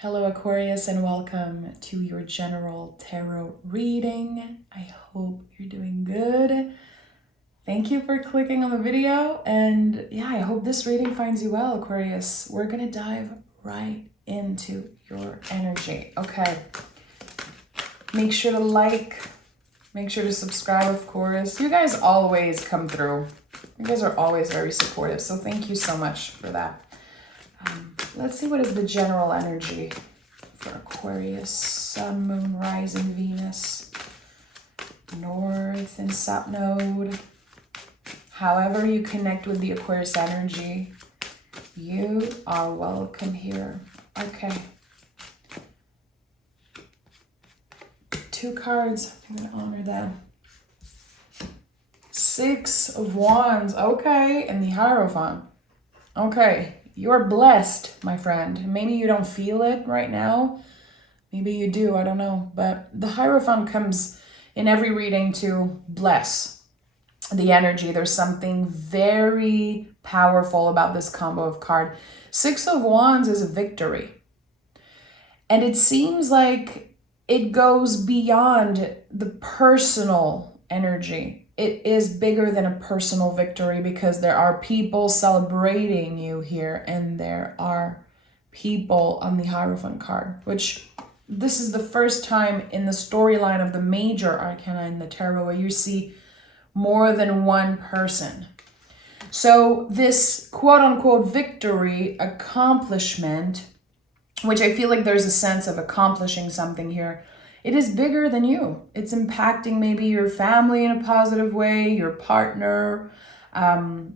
Hello Aquarius and welcome to your general tarot reading. I hope you're doing good. Thank you for clicking on the video and I hope this reading finds you well, Aquarius. We're gonna dive right into your energy. Okay, make sure to like, make sure to subscribe, of course. You guys always come through. You guys are always very supportive, so thank you so much for that. Let's see what is the general energy for Aquarius, Sun, Moon, Rising, Venus, North and South Node. However you connect with the Aquarius energy, you are welcome here. Okay. 2 cards. I'm going to honor them. 6 of Wands. Okay. And the Hierophant. Okay. You're blessed, my friend. Maybe you don't feel it right now. Maybe you do, I don't know. But the Hierophant comes in every reading to bless the energy. There's something very powerful about this combo of card. 6 of Wands is a victory. And it seems like it goes beyond the personal energy. It is bigger than a personal victory because there are people celebrating you here and there are people on the Hierophant card, which this is the first time in the storyline of the major arcana in the tarot where you see more than one person. So this quote-unquote victory, accomplishment, which I feel like there's a sense of accomplishing something here, it is bigger than you. It's impacting maybe your family in a positive way, your partner,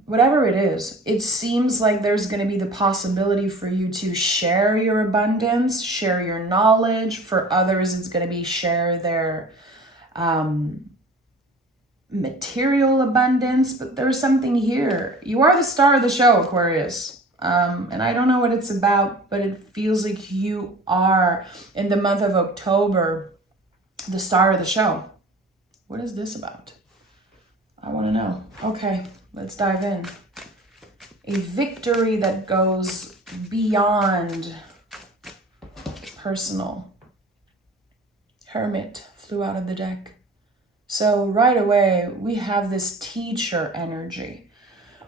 whatever it is. It seems like there's going to be the possibility for you to share your abundance, share your knowledge. For others, it's going to be share their material abundance. But there's something here. You are the star of the show, Aquarius. And I don't know what it's about, but it feels like you are, in the month of October, the star of the show. What is this about? I want to know. Okay, let's dive in. A victory that goes beyond personal. Hermit flew out of the deck. So right away, we have this teacher energy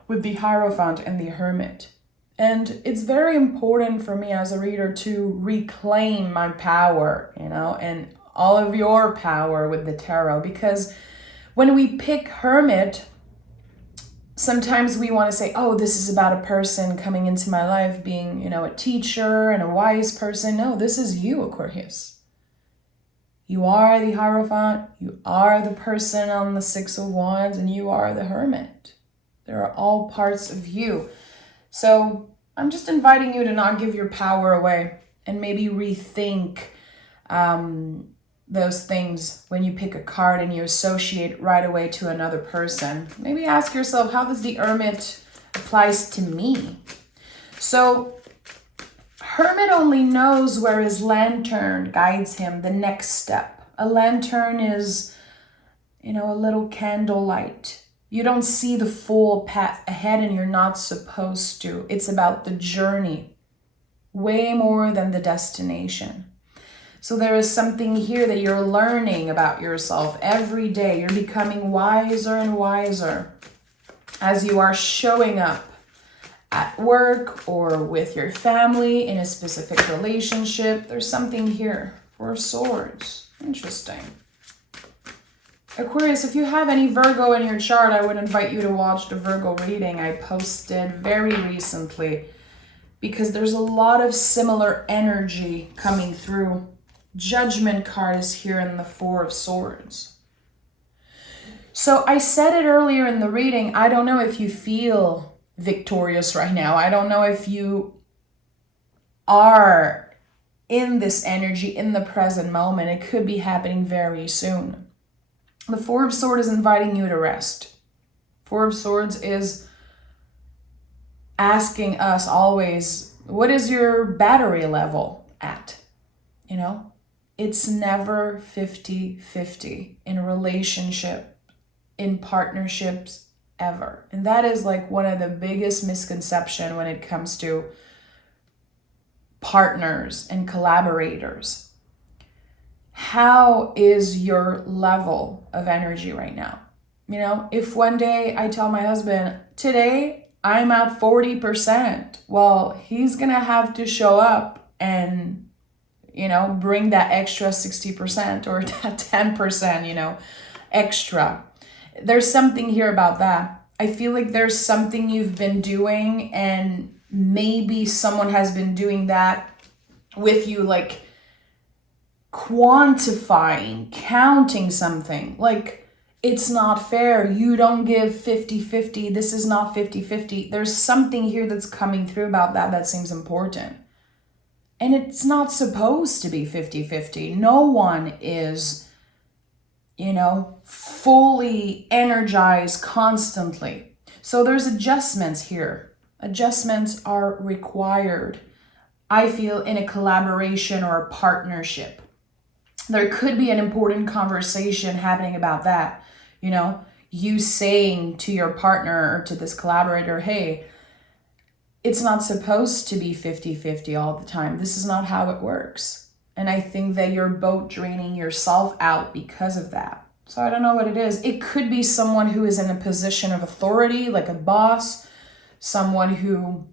with the Hierophant and the Hermit. And it's very important for me as a reader to reclaim my power, and all of your power with the tarot. Because when we pick Hermit, sometimes we want to say, oh, this is about a person coming into my life being, a teacher and a wise person. No, this is you, Aquarius. You are the Hierophant, you are the person on the 6 of Wands, and you are the Hermit. They're all parts of you. So I'm just inviting you to not give your power away and maybe rethink those things when you pick a card and you associate it right away to another person. Maybe ask yourself, how does the Hermit applies to me? So Hermit only knows where his lantern guides him the next step. A lantern is, a little candle light. You don't see the full path ahead and you're not supposed to. It's about the journey, way more than the destination. So there is something here that you're learning about yourself every day. You're becoming wiser and wiser as you are showing up at work or with your family in a specific relationship. There's something here. 4 of Swords. Interesting. Aquarius, if you have any Virgo in your chart, I would invite you to watch the Virgo reading I posted very recently because there's a lot of similar energy coming through. Judgment card is here in the 4 of Swords. So I said it earlier in the reading, I don't know if you feel victorious right now. I don't know if you are in this energy in the present moment. It could be happening very soon. The 4 of Swords is inviting you to rest. 4 of Swords is asking us always, what is your battery level at? It's never 50-50 in a relationship, in partnerships, ever. And that is like one of the biggest misconceptions when it comes to partners and collaborators. How is your level of energy right now? You know, if one day I tell my husband, today I'm at 40%, well, he's gonna have to show up and, you know, bring that extra 60% or that 10%, you know, extra. There's something here about that. I feel like there's something you've been doing, and maybe someone has been doing that with you, like quantifying, counting something. Like, it's not fair. You don't give 50-50. This is not 50-50. There's something here that's coming through about that seems important. And it's not supposed to be 50-50. No one is, you know, fully energized constantly. So there's adjustments here. Adjustments are required, I feel, in a collaboration or a partnership. There could be an important conversation happening about that. You know, you saying to your partner or to this collaborator, hey, it's not supposed to be 50-50 all the time. This is not how it works. And I think that you're both draining yourself out because of that. So I don't know what it is. It could be someone who is in a position of authority, like a boss, someone who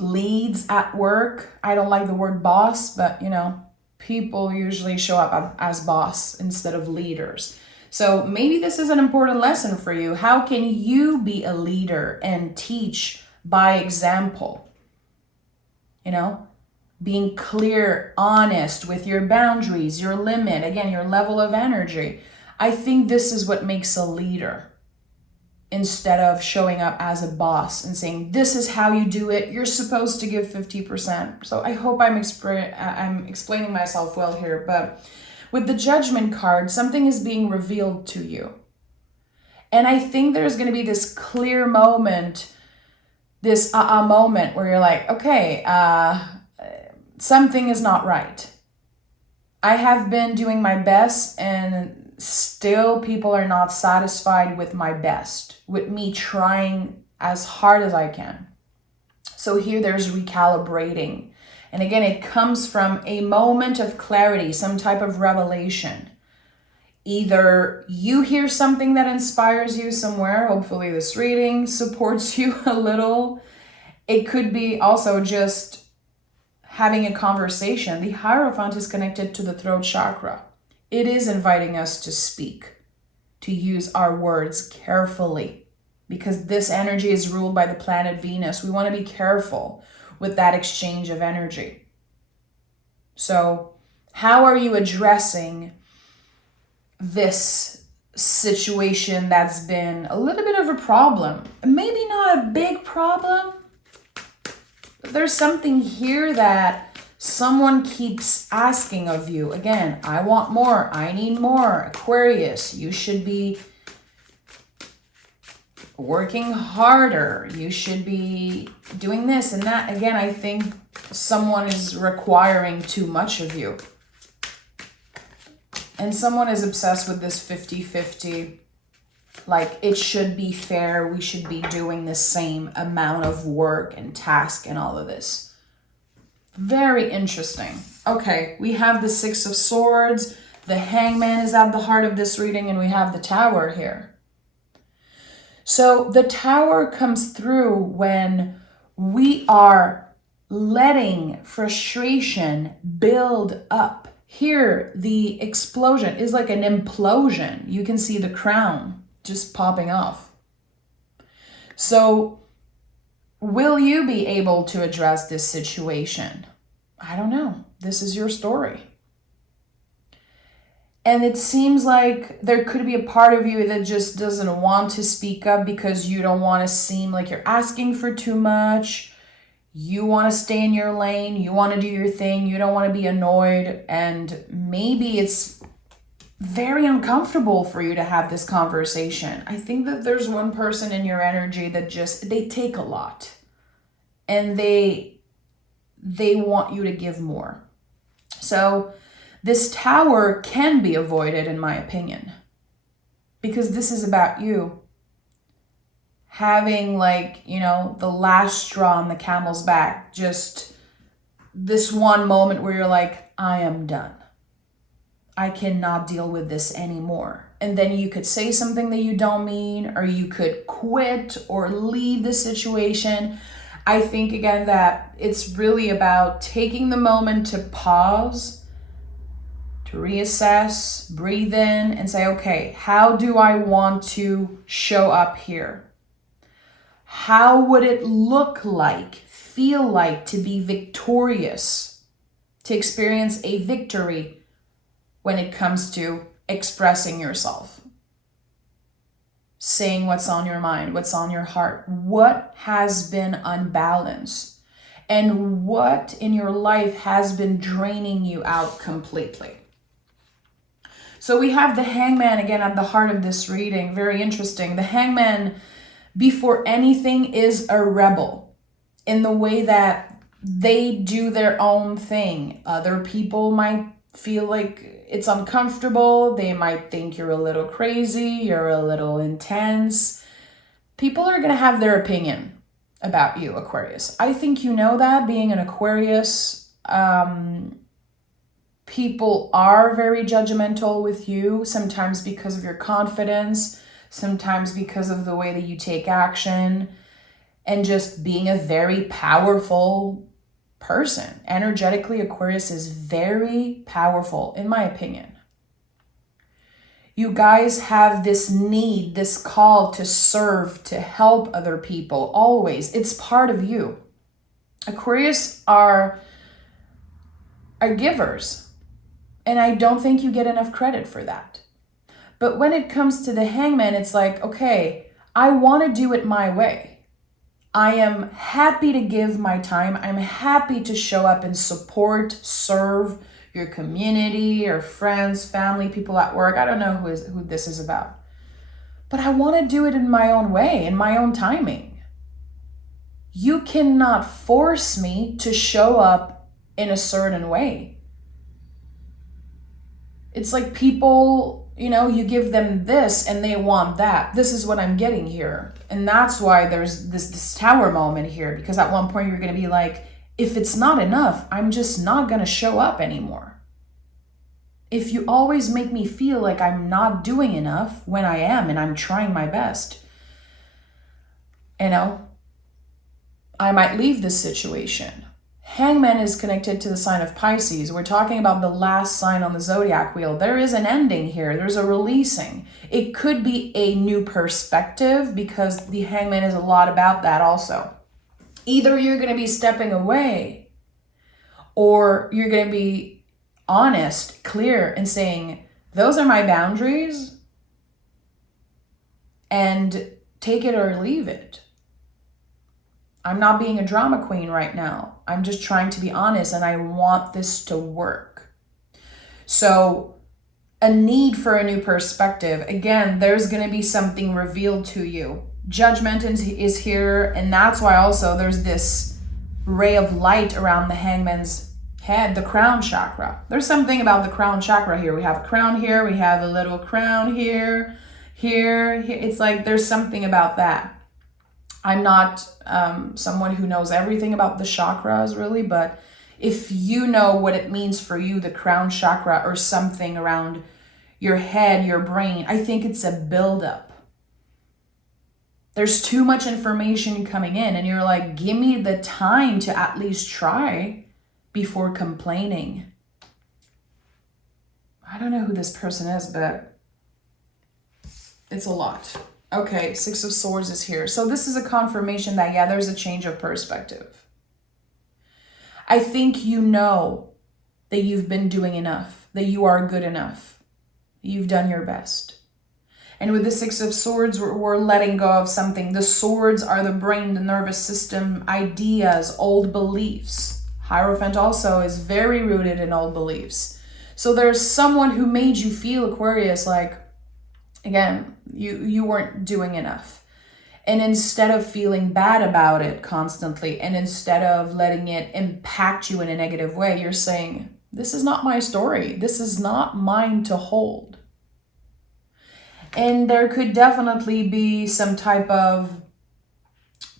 leads at work. I don't like the word boss, but you know, people usually show up as boss instead of leaders. So maybe this is an important lesson for you. How can you be a leader and teach by example? You know, being clear, honest with your boundaries, your limit, again, your level of energy. I think this is what makes a leader, instead of showing up as a boss and saying, this is how you do it. You're supposed to give 50%. So I hope I'm explaining myself well here, but with the Judgment card, something is being revealed to you. And I think there's going to be this clear moment, this moment where you're like, okay, something is not right. I have been doing my best, and still people are not satisfied with my best, with me trying as hard as I can. So here there's recalibrating. And again, it comes from a moment of clarity, some type of revelation. Either you hear something that inspires you somewhere, hopefully this reading supports you a little. It could be also just having a conversation. The Hierophant is connected to the throat chakra. It is inviting us to speak, to use our words carefully, because this energy is ruled by the planet Venus. We want to be careful with that exchange of energy. So how are you addressing this situation that's been a little bit of a problem? Maybe not a big problem. There's something here that someone keeps asking of you. Again, I want more. I need more. Aquarius, you should be working harder. You should be doing this and that. Again, I think someone is requiring too much of you. And someone is obsessed with this 50-50. Like, it should be fair. We should be doing the same amount of work and task and all of this. Very interesting. Okay, we have the Six of Swords. The Hangman is at the heart of this reading, and we have the Tower here. So the Tower comes through when we are letting frustration build up. Here, the explosion is like an implosion. You can see the crown just popping off. So will you be able to address this situation? I don't know. This is your story. And it seems like there could be a part of you that just doesn't want to speak up because you don't want to seem like you're asking for too much. You want to stay in your lane. You want to do your thing. You don't want to be annoyed. And maybe it's very uncomfortable for you to have this conversation. I think that there's one person in your energy that they take a lot. And they want you to give more. So this Tower can be avoided, in my opinion, because this is about you having, like, you know, the last straw on the camel's back, just this one moment where you're like, I am done. I cannot deal with this anymore. And then you could say something that you don't mean, or you could quit or leave the situation. I think, again, that it's really about taking the moment to pause, to reassess, breathe in, and say, okay, how do I want to show up here? How would it look like, feel like to be victorious, to experience a victory when it comes to expressing yourself, saying what's on your mind, what's on your heart, what has been unbalanced, and what in your life has been draining you out completely. So we have the Hangman again at the heart of this reading. Very interesting. The Hangman, before anything, is a rebel in the way that they do their own thing. Other people might feel like it's uncomfortable. They might think you're a little crazy, you're a little intense. People are going to have their opinion about you, Aquarius. I think you know that, being an Aquarius. People are very judgmental with you, sometimes because of your confidence, sometimes because of the way that you take action, and just being a very powerful person. Energetically, Aquarius is very powerful, in my opinion. You guys have this need, this call to serve, to help other people, always. It's part of you. Aquarius are givers, and I don't think you get enough credit for that. But when it comes to the Hangman, it's like, okay, I want to do it my way. I am happy to give my time. I'm happy to show up and support, serve your community, your friends, family, people at work. I don't know who this is about. But I want to do it in my own way, in my own timing. You cannot force me to show up in a certain way. It's like people, you give them this and they want that. This is what I'm getting here. And that's why there's this tower moment here, because at one point you're going to be like, if it's not enough, I'm just not going to show up anymore. If you always make me feel like I'm not doing enough when I am and I'm trying my best, I might leave this situation. Hangman is connected to the sign of Pisces. We're talking about the last sign on the zodiac wheel. There is an ending here. There's a releasing. It could be a new perspective, because the Hangman is a lot about that also. Either you're going to be stepping away, or you're going to be honest, clear, and saying, those are my boundaries, and take it or leave it. I'm not being a drama queen right now. I'm just trying to be honest, and I want this to work. So a need for a new perspective. Again, there's going to be something revealed to you. Judgment is here, and that's why also there's this ray of light around the Hangman's head, the crown chakra. There's something about the crown chakra here. We have a crown here, we have a little crown here. It's like there's something about that. I'm not someone who knows everything about the chakras really, but if you know what it means for you, the crown chakra, or something around your head, your brain, I think it's a buildup. There's too much information coming in, and you're like, give me the time to at least try before complaining. I don't know who this person is, but it's a lot. Okay, Six of Swords is here. So this is a confirmation that, yeah, there's a change of perspective. I think you know that you've been doing enough, that you are good enough. You've done your best. And with the Six of Swords, we're letting go of something. The swords are the brain, the nervous system, ideas, old beliefs. Hierophant also is very rooted in old beliefs. So there's someone who made you feel, Aquarius, like, again, you weren't doing enough. And instead of feeling bad about it constantly, and instead of letting it impact you in a negative way, you're saying, this is not my story. This is not mine to hold. And there could definitely be some type of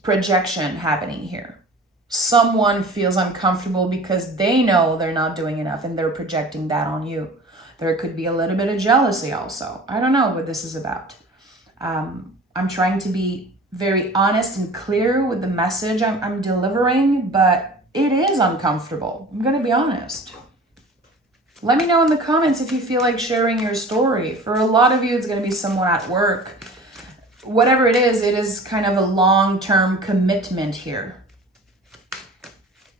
projection happening here. someone feels uncomfortable because they know they're not doing enough and they're projecting that on you. There could be a little bit of jealousy also. I don't know what this is about. I'm trying to be very honest and clear with the message I'm delivering, but it is uncomfortable. I'm going to be honest. Let me know in the comments if you feel like sharing your story. For a lot of you, it's going to be someone at work. Whatever it is kind of a long-term commitment here.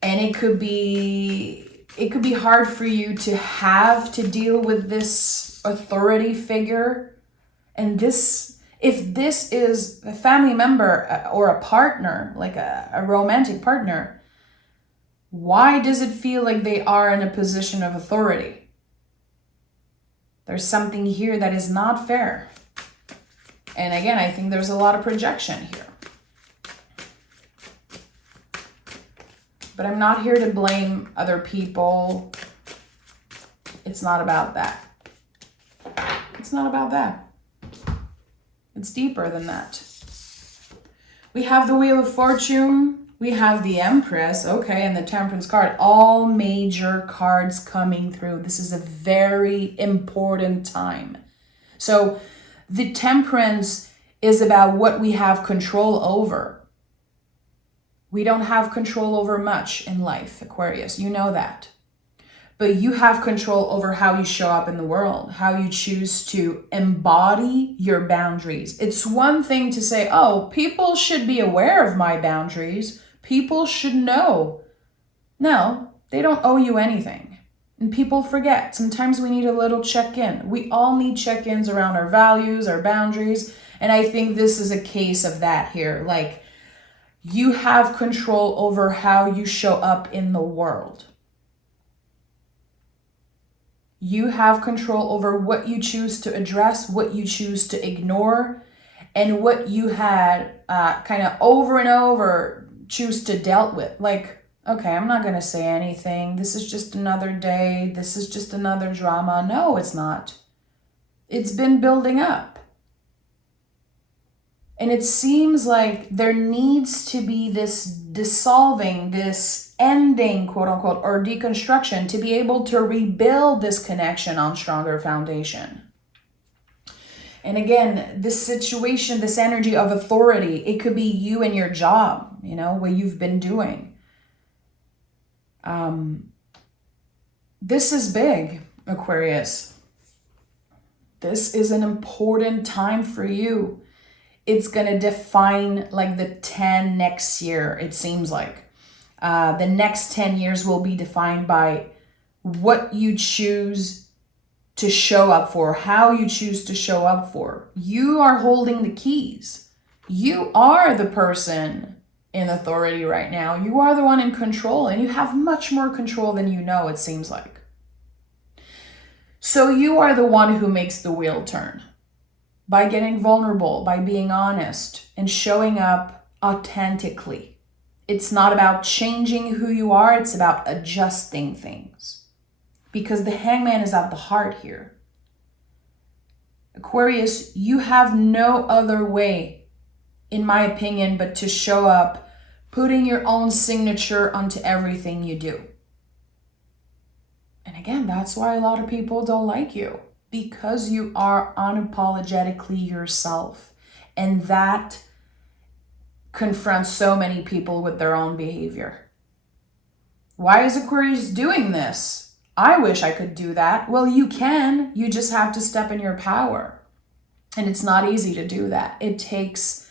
And it could be hard for you to have to deal with this authority figure. And if this is a family member or a partner, like a romantic partner, why does it feel like they are in a position of authority? There's something here that is not fair. And again, I think there's a lot of projection here. But I'm not here to blame other people. It's not about that. It's not about that. It's deeper than that. We have the Wheel of Fortune. We have the Empress. Okay, and the Temperance card. All major cards coming through. This is a very important time. So the Temperance is about what we have control over. We don't have control over much in life, Aquarius. You know that. But you have control over how you show up in the world, how you choose to embody your boundaries. It's one thing to say, oh, people should be aware of my boundaries. People should know. No, they don't owe you anything. And people forget. Sometimes we need a little check-in. We all need check-ins around our values, our boundaries. And I think this is a case of that here. Like, you have control over how you show up in the world. You have control over what you choose to address, what you choose to ignore, and what you had kind of over and over choose to dealt with. Like, okay, I'm not going to say anything. This is just another day. This is just another drama. No, it's not. It's been building up. And it seems like there needs to be this dissolving, this ending, quote unquote, or deconstruction to be able to rebuild this connection on stronger foundation. And again, this situation, this energy of authority, it could be you and your job, you know, what you've been doing. This is big, Aquarius. This is an important time for you. It's going to define like the 10 next year, it seems like. The next 10 years will be defined by what you choose to show up for, how you choose to show up for. You are holding the keys. You are the person in authority right now. You are the one in control, and you have much more control than you know, it seems like. So you are the one who makes the wheel turn. By getting vulnerable, by being honest, and showing up authentically. It's not about changing who you are, it's about adjusting things. Because the Hangman is at the heart here. Aquarius, you have no other way, in my opinion, but to show up, putting your own signature onto everything you do. And again, that's why a lot of people don't like you. Because you are unapologetically yourself. And that confronts so many people with their own behavior. Why is Aquarius doing this? I wish I could do that. Well, you can. You just have to step in your power. And it's not easy to do that. It takes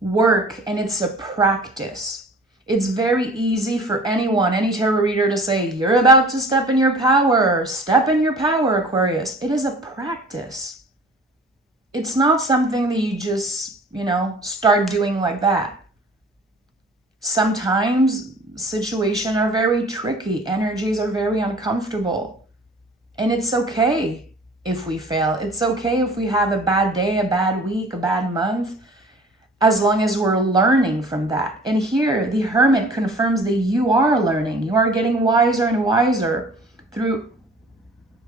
work and it's a practice. It's very easy for anyone, any tarot reader to say, you're about to step in your power. Step in your power, Aquarius. It is a practice. It's not something that you just, start doing like that. Sometimes situations are very tricky. Energies are very uncomfortable. And it's okay if we fail. It's okay if we have a bad day, a bad week, a bad month. As long as we're learning from that. And here, the Hermit confirms that you are learning. You are getting wiser and wiser through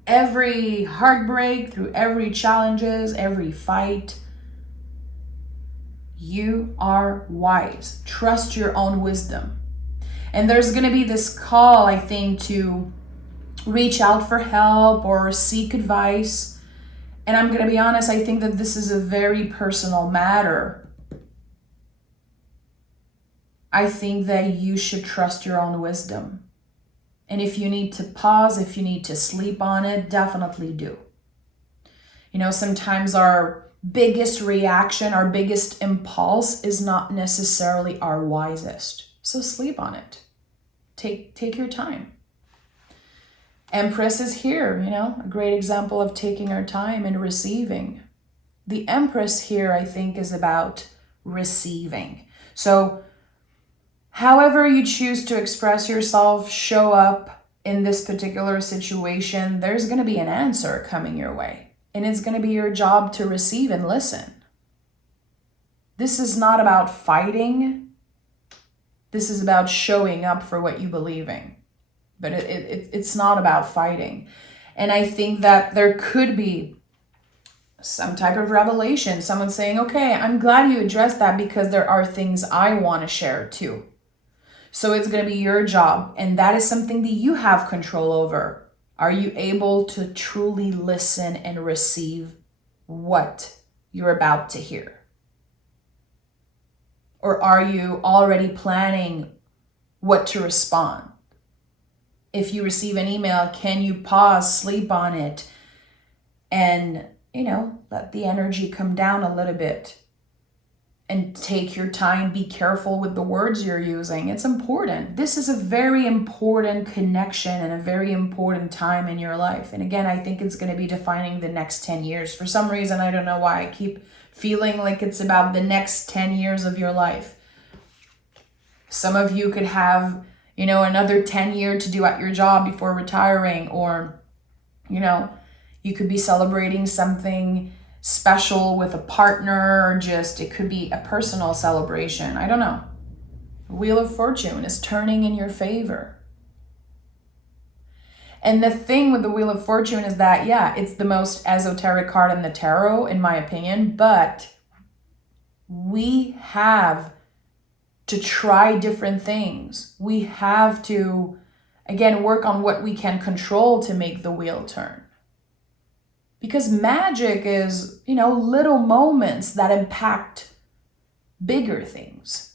every heartbreak, through every challenges, every fight. You are wise. Trust your own wisdom. And there's going to be this call, I think, to reach out for help or seek advice. And I'm going to be honest, I think that this is a very personal matter. I think that you should trust your own wisdom. And if you need to pause, if you need to sleep on it, definitely do. You know, sometimes our biggest reaction, our biggest impulse is not necessarily our wisest. So sleep on it. Take your time. Empress is here, you know, a great example of taking our time and receiving. The Empress here, I think, is about receiving. So however you choose to express yourself, show up in this particular situation, there's going to be an answer coming your way. And it's going to be your job to receive and listen. This is not about fighting. This is about showing up for what you believe in. But it's not about fighting. And I think that there could be some type of revelation. Someone saying, okay, I'm glad you addressed that because there are things I want to share too. So it's going to be your job. And that is something that you have control over. Are you able to truly listen and receive what you're about to hear? Or are you already planning what to respond? If you receive an email, can you pause, sleep on it, and, you know, let the energy come down a little bit and take your time? Be careful with the words you're using. It's important. This is a very important connection and a very important time in your life. And again, I think it's going to be defining the next 10 years. For some reason, I don't know why I keep feeling like it's about the next 10 years of your life. Some of you could have, you know, another 10 years to do at your job before retiring, or, you know, you could be celebrating something special with a partner, or just it could be a personal celebration. I don't know. Wheel of Fortune is turning in your favor. And the thing with the Wheel of Fortune is that, yeah, it's the most esoteric card in the tarot, in my opinion, but we have to try different things. We have to, again, work on what we can control to make the wheel turn. Because magic is, you know, little moments that impact bigger things.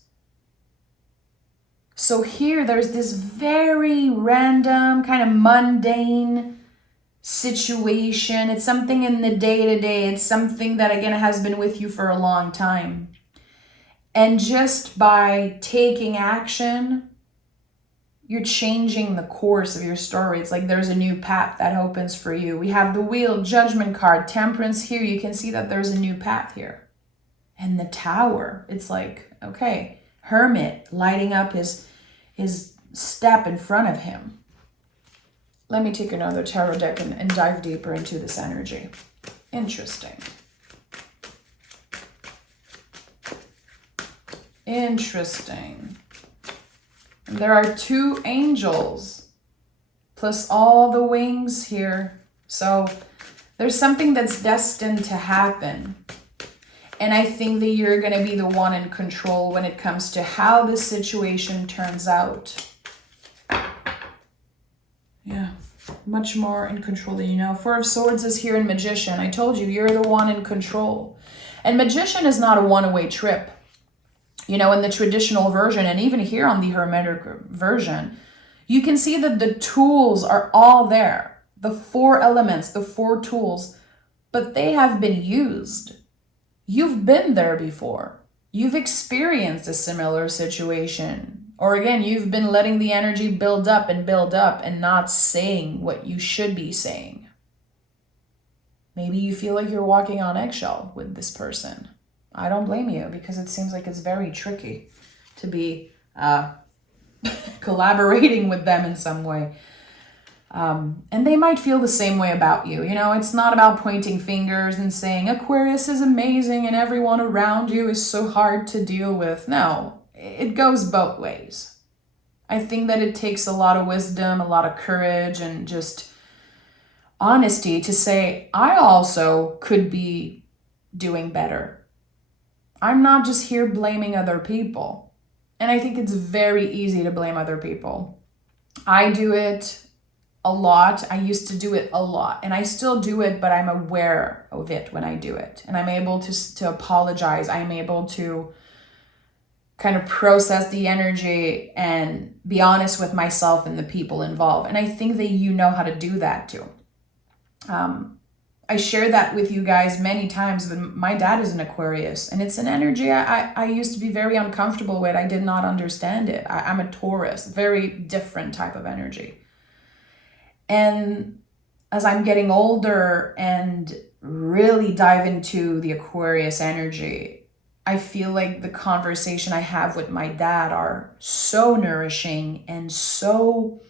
So here there's this very random, kind of mundane situation. It's something in the day-to-day. It's something that, again, has been with you for a long time. And just by taking action, you're changing the course of your story. It's like there's a new path that opens for you. We have the Wheel, Judgment card, Temperance here. You can see that there's a new path here. And the Tower, it's like, okay, Hermit lighting up his step in front of him. Let me take another tarot deck and dive deeper into this energy. Interesting. Interesting. And there are 2 angels plus all the wings here. So there's something that's destined to happen. And I think that you're going to be the one in control when it comes to how this situation turns out. Yeah, much more in control than you know. 4 of Swords is here in Magician. I told you, you're the one in control. And Magician is not a one-way trip. You know, in the traditional version, and even here on the Hermetic version, you can see that the tools are all there. The 4 elements, the 4 tools, but they have been used. You've been there before. You've experienced a similar situation. Or again, you've been letting the energy build up and not saying what you should be saying. Maybe you feel like you're walking on eggshell with this person. I don't blame you, because it seems like it's very tricky to be collaborating with them in some way. And they might feel the same way about you. You know, it's not about pointing fingers and saying Aquarius is amazing and everyone around you is so hard to deal with. No, it goes both ways. I think that it takes a lot of wisdom, a lot of courage, and just honesty to say, I also could be doing better. I'm not just here blaming other people. And I think it's very easy to blame other people. I do it a lot. I used to do it a lot, and I still do it, but I'm aware of it when I do it. And I'm able to apologize. I'm able to kind of process the energy and be honest with myself and the people involved. And I think that you know how to do that too. I share that with you guys many times, but my dad is an Aquarius, and it's an energy I used to be very uncomfortable with. I did not understand it. I'm a Taurus, very different type of energy. And as I'm getting older and really dive into the Aquarius energy, I feel like the conversation I have with my dad are so nourishing and so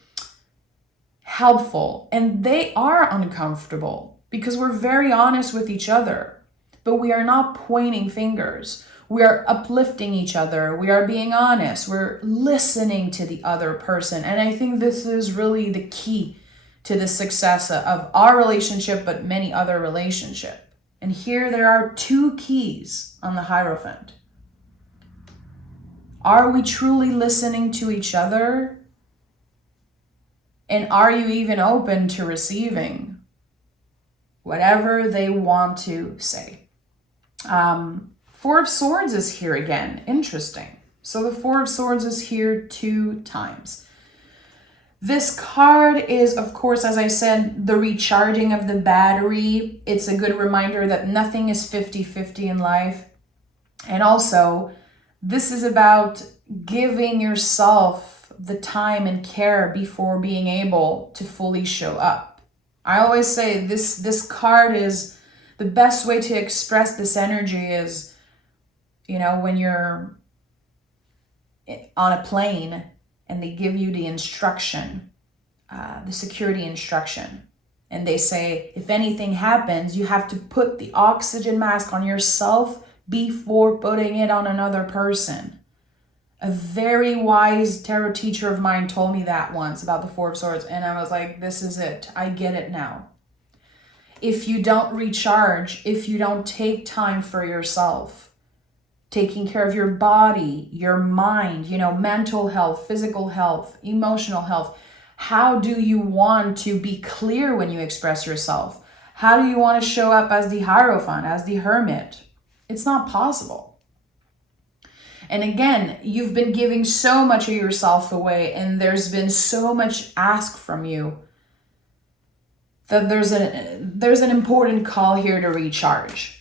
helpful. And they are uncomfortable because we're very honest with each other, but we are not pointing fingers. We are uplifting each other. We are being honest. We're listening to the other person. And I think this is really the key to the success of our relationship, but many other relationships. And here there are two keys on the Hierophant. Are we truly listening to each other? And are you even open to receiving whatever they want to say? Four of Swords is here again. Interesting. So the Four of Swords is here 2 times. This card is, of course, as I said, the recharging of the battery. It's a good reminder that nothing is 50-50 in life. And also, this is about giving yourself the time and care before being able to fully show up. I always say this card is the best way to express this energy is, you know, when you're on a plane and they give you the instruction, the security instruction, and they say, if anything happens, you have to put the oxygen mask on yourself before putting it on another person. A very wise tarot teacher of mine told me that once about the Four of Swords, and I was like, this is it. I get it now. If you don't recharge, if you don't take time for yourself, taking care of your body, your mind, you know, mental health, physical health, emotional health. How do you want to be clear when you express yourself? How do you want to show up as the Hierophant, as the Hermit? It's not possible. And again, you've been giving so much of yourself away, and there's been so much asked from you that there's an important call here to recharge.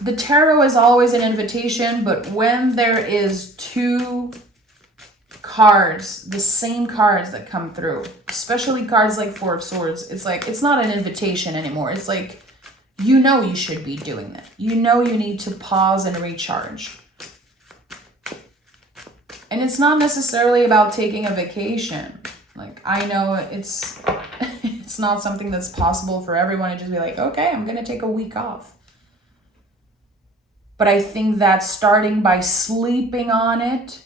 The tarot is always an invitation, but when there is 2 cards, the same cards that come through, especially cards like Four of Swords, it's like, it's not an invitation anymore. It's like, you know you should be doing that. You know you need to pause and recharge. And it's not necessarily about taking a vacation. Like, I know it's it's not something that's possible for everyone to just be like, okay, I'm going to take a week off. But I think that starting by sleeping on it,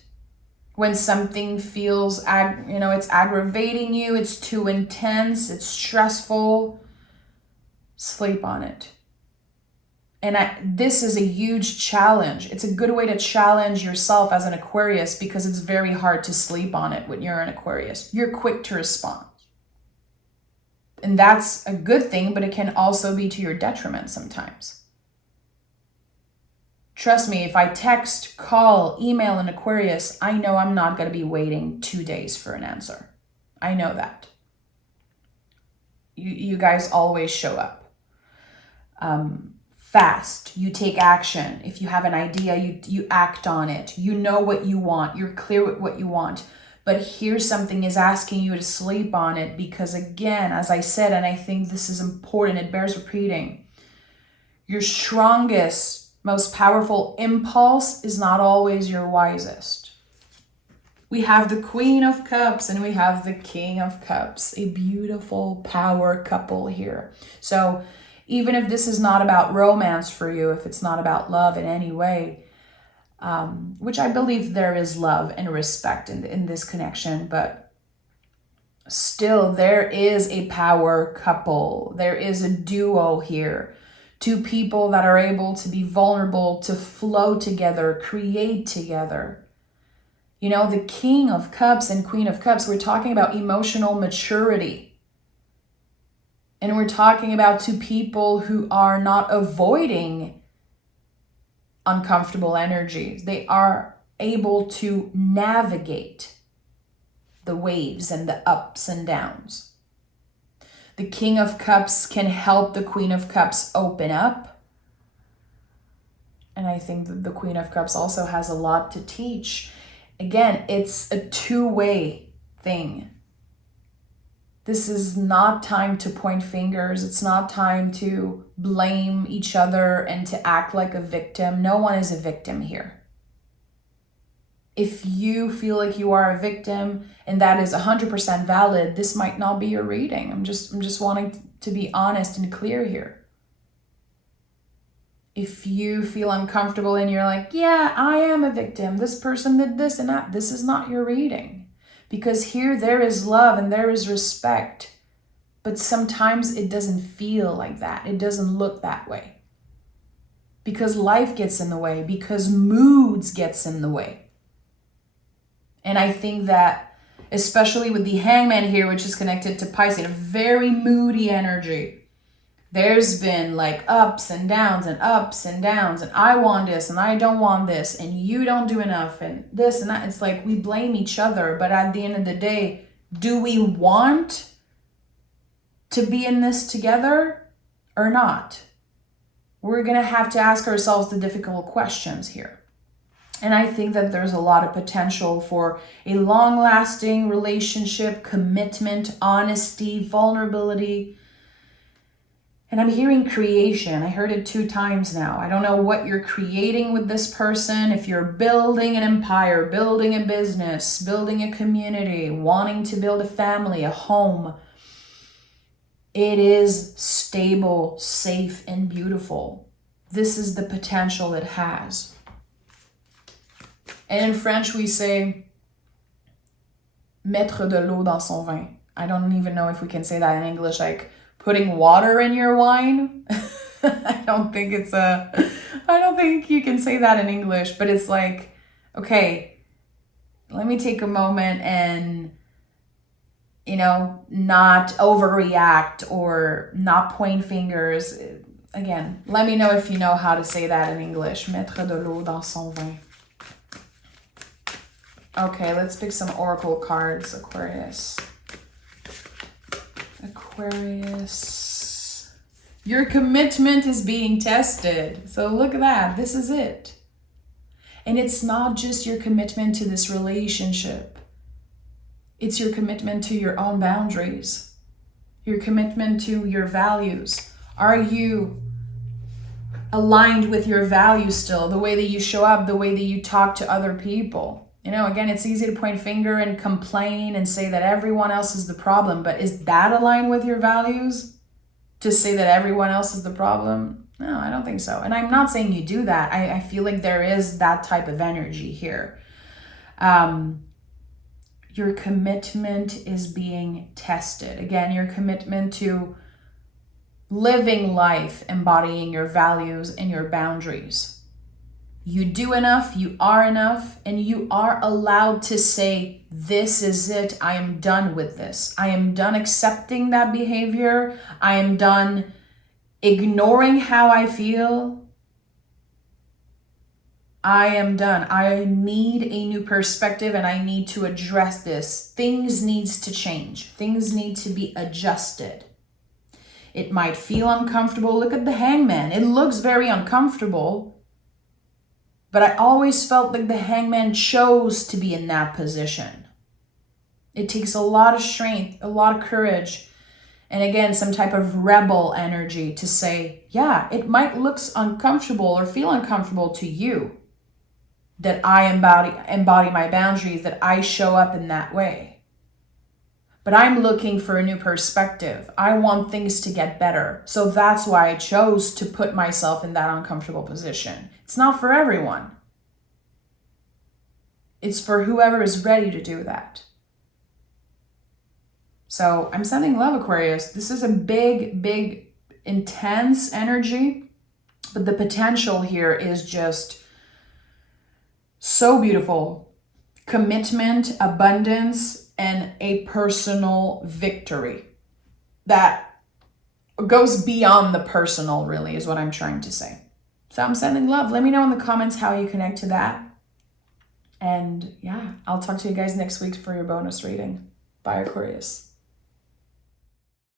when something feels, it's aggravating you, it's too intense, it's stressful, sleep on it. And this is a huge challenge. It's a good way to challenge yourself as an Aquarius because it's very hard to sleep on it when you're an Aquarius. You're quick to respond. And that's a good thing, but it can also be to your detriment sometimes. Trust me, if I text, call, email an Aquarius, I know I'm not going to be waiting 2 days for an answer. I know that. You guys always show up. Fast. You take action. If you have an idea, you act on it. You know what you want. You're clear with what you want. But here something is asking you to sleep on it because, again, as I said, and I think this is important, it bears repeating, your strongest, most powerful impulse is not always your wisest. We have the Queen of Cups and we have the King of Cups, a beautiful power couple here. So even if this is not about romance for you, if it's not about love in any way, which I believe there is love and respect in this connection, but still there is a power couple. There is a duo here. 2 people that are able to be vulnerable, to flow together, create together. You know, the King of Cups and Queen of Cups, we're talking about emotional maturity. And we're talking about two people who are not avoiding uncomfortable energies. They are able to navigate the waves and the ups and downs. The King of Cups can help the Queen of Cups open up. And I think that the Queen of Cups also has a lot to teach. Again, it's a two-way thing. This is not time to point fingers. It's not time to blame each other and to act like a victim. No one is a victim here. If you feel like you are a victim and that is 100% valid, this might not be your reading. I'm just wanting to be honest and clear here. If you feel uncomfortable and you're like, yeah, I am a victim, this person did this and that, this is not your reading. Because here there is love and there is respect. But sometimes it doesn't feel like that. It doesn't look that way. Because life gets in the way. Because moods gets in the way. And I think that, especially with the Hangman here, which is connected to Pisces, a very moody energy. There's been like ups and downs and ups and downs, and I want this and I don't want this, and you don't do enough, and this and that. It's like we blame each other, but at the end of the day, do we want to be in this together or not? We're going to have to ask ourselves the difficult questions here. And I think that there's a lot of potential for a long-lasting relationship, commitment, honesty, vulnerability. And I'm hearing creation. I heard it 2 times now. I don't know what you're creating with this person. If you're building an empire, building a business, building a community, wanting to build a family, a home, it is stable, safe, and beautiful. This is the potential it has. And in French, we say, mettre de l'eau dans son vin. I don't even know if we can say that in English, like, putting water in your wine. I don't think you can say that in English, but it's like, okay, let me take a moment and, not overreact or not point fingers. Again, let me know if you know how to say that in English. Mettre de l'eau dans son vin. Okay, let's pick some oracle cards, Aquarius. Aquarius, your commitment is being tested. So look at that. This is it. And it's not just your commitment to this relationship. It's your commitment to your own boundaries. Your commitment to your values. Are you aligned with your values still? The way that you show up, the way that you talk to other people. Again, it's easy to point finger and complain and say that everyone else is the problem, but is that aligned with your values? To say that everyone else is the problem? No, I don't think so. And I'm not saying you do that. I feel like there is that type of energy here. Your commitment is being tested. Again, your commitment to living life, embodying your values and your boundaries. You do enough, you are enough, and you are allowed to say, this is it, I am done with this. I am done accepting that behavior. I am done ignoring how I feel. I am done. I need a new perspective and I need to address this. Things needs to change. Things need to be adjusted. It might feel uncomfortable. Look at the Hangman. It looks very uncomfortable. But I always felt like the Hangman chose to be in that position. It takes a lot of strength, a lot of courage, and again, some type of rebel energy to say, yeah, it might look uncomfortable or feel uncomfortable to you that I embody my boundaries, that I show up in that way. But I'm looking for a new perspective. I want things to get better. So that's why I chose to put myself in that uncomfortable position. It's not for everyone. It's for whoever is ready to do that. So I'm sending love, Aquarius. This is a big, big, intense energy. But the potential here is just so beautiful. commitment, abundance, and a personal victory that goes beyond the personal, really, is what I'm trying to say. So I'm sending love. Let me know in the comments how you connect to that. And yeah, I'll talk to you guys next week for your bonus reading. Bye, Aquarius.